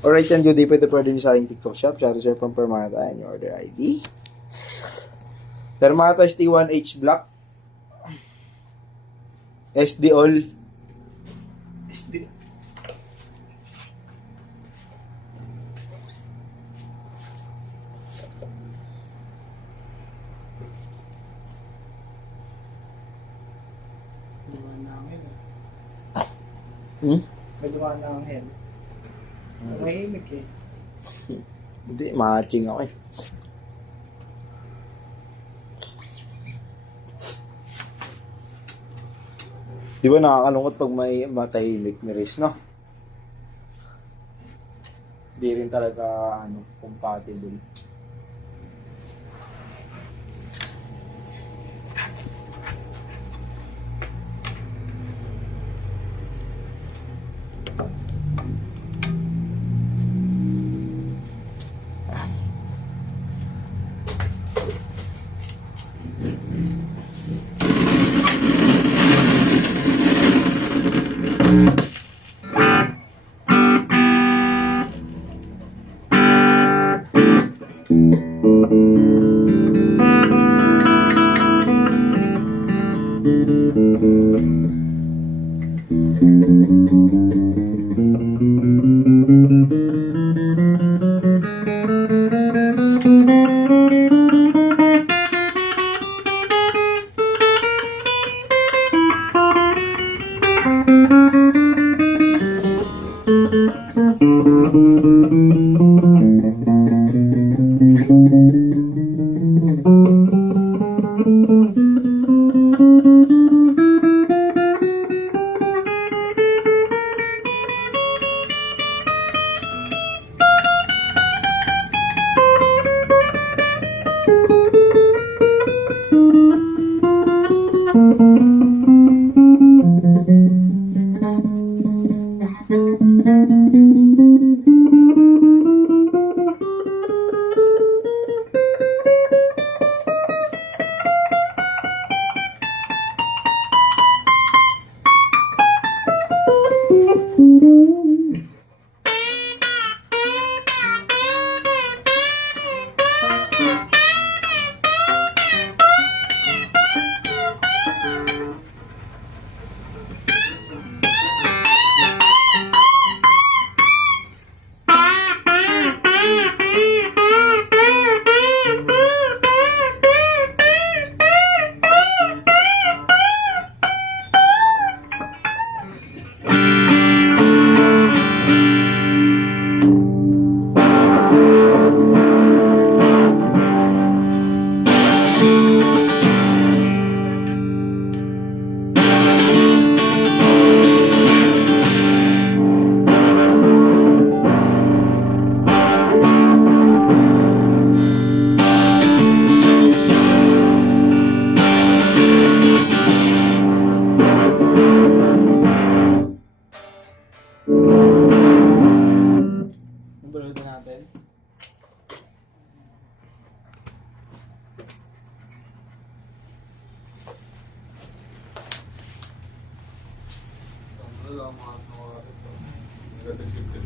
Alright yan, good day po. Ito pwede nyo sa aking TikTok shop. Shari sir from Permata and your order ID. Permata ST1H Black. SD all. SD. May dumaan na ang hell. Mahimik eh. Hindi, matching ako eh. Di ba nakakalungkot pag may matahimik ni Riz, no? Di rin talaga, compatible.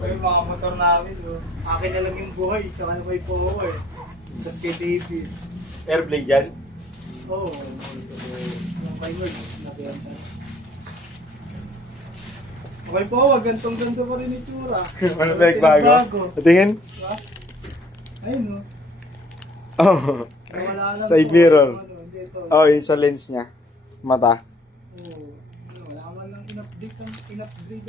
Yung mga motor namin, akin na lang yung buhay, tsaka na may power eh. Tapos kay David. Airblade yan? Oo, yung kay Merge, nabenta. Okay po, gantong-ganto pa rin itsura. Ano nagbago? Tingin? Diba? Ayun o. Oh. Wala lang Side po, mirror. dito. Oh, yun sa lens niya. Mata. Oo. Wala man lang in-upgrade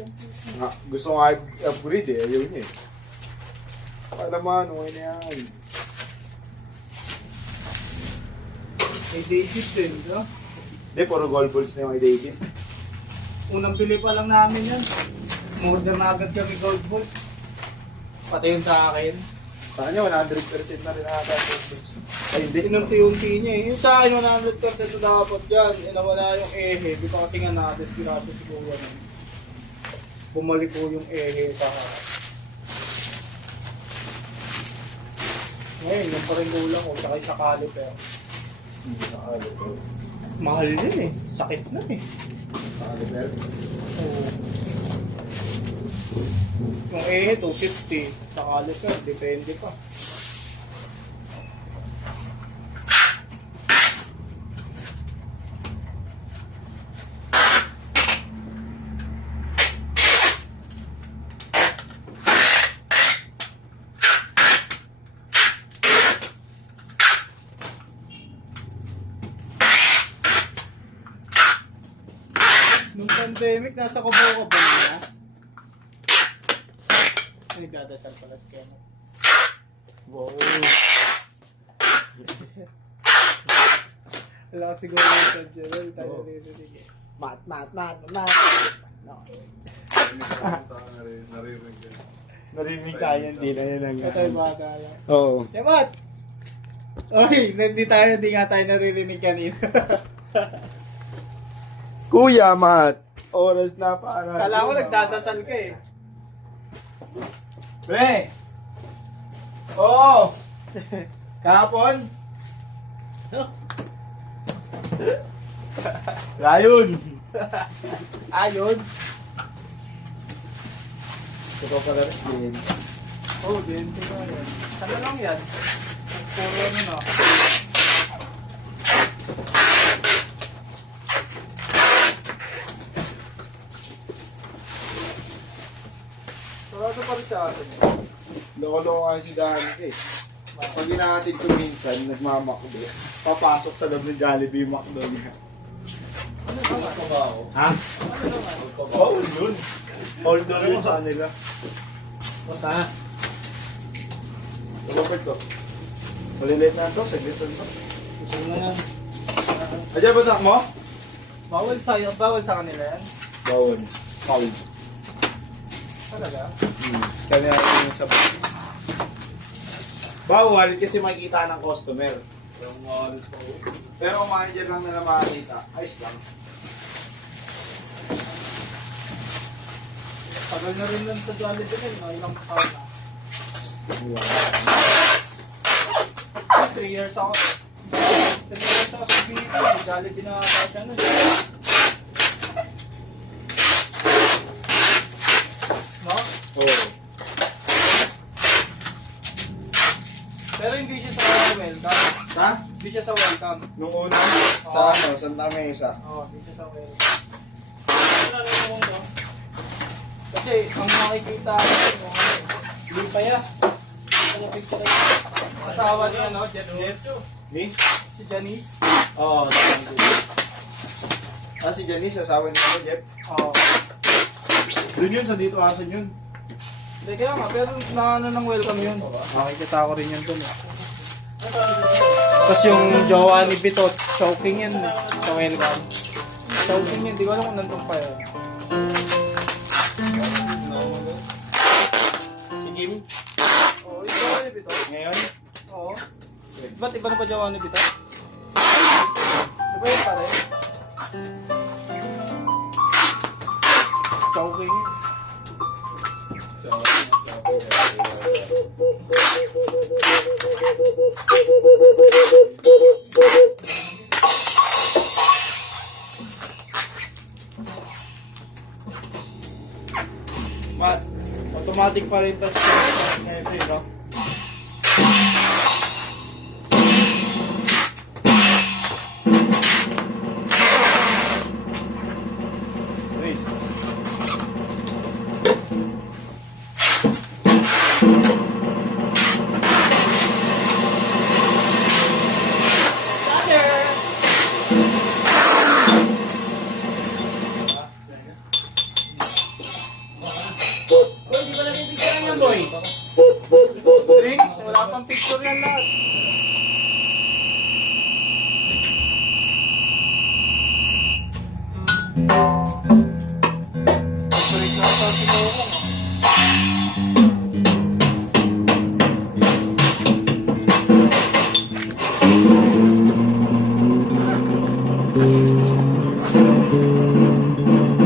ang puso. Gusto nga upgrade eh. Ayaw niya eh. Alam mo, okay na yan. Kay David din, diba? Hindi, puro gold balls na yung kay David. Unang bili pa lang namin yan. Order na agad kami gold ball. Pati yung sa akin. Saan niya, 100% na rin ata. Ay, hindi. Inunti-unti niya eh. Yung sa akin, 100% na dapat dyan. Nawala yung ehe. Di pa kasi nga na-disconnect si Kuya. Bumalik po yung ehe sa harap. Ngayon, yung pa rin kulang ko. Tsaka sa caliper. Mahal din eh. Sakit na eh. Caliper. Oo. Yung ehe, 250. Sa caliper, depende pa. Nung pandemic, nasa Cubao ka ba na? Ay, dadasal pala si Kenneth. Wow. Wala ka siguro yung sadya. Tayo Oo. narinig eh. Mat. No. Naririnig yan. Narinig tayo, hindi na yan ang... Ito yung bata lang. Oo. Yamat! Oy, hindi nga tayo naririnig kanina. Kuya, Mat. Oras na para... Kala ko nagdadasal ka eh. Pre! Oo! Kahapon? Layon! Ayun. Ito pa pala rin. Oh, 20 na yan. Sana lang yan. Mas puro ano na. Sarado pa rin sa atin. Loko-loko nga si Dante. Pag inahatid ko minsan, nagmamakdo. Papasok sa loob ng Jollibee yung McDo niya. Ano naman? Ha? Ano naman? Oo, yun. Hold on yun sa kanila. Basta. Lumapit ko. Malilate na ito, saglit na ito. Gusto mo na yan. Adyan ba truck mo? Bawal sa kanila yan. Bawal. Bawal. Talaga? Kanya yung sa bawal kasi makikita ng customer. Pero kung manager lang nila makikita, ayos lang. Tagal na rin lang sa Jollibee na yun. Ilang taon na. 3 years ako. 3 years ako sa Bito. Sa Jollibee na ata siya nun. No? Oo. Pero hindi siya sa welcome. Ha? Hindi siya sa welcome. Nung una, sa ano, Santa Mesa. Oo, hindi siya sa welcome. Ano naman mo? Kasi ang makikita ko, Lipaya. Ano picture rin? Asawa niya, no? Jeff. Ni? Si Janice. Oo. Si Janice, asawa niya ako, Jeff. Oo. Doon yun, sa dito asan yun. Hindi kaya nga, pero na ano ng welcome yun. Makikita ko rin yun dun. Tapos yung jowa ni Bitot, choking yun sa welcome. Choking yun, di ko alam kung nandun pa yun. Si Kim, Oo, yung jowa ni Bitot. ngayon, Oo. Ba't iba na ba jowa ni Bitot? Di ba yun pa rin? Choking yun. Mat, automatic pa rin touch na ito eh, no? Race. Boy, di ba nabibigyan yan, boy? Strings? Wala pang picture yan lahat.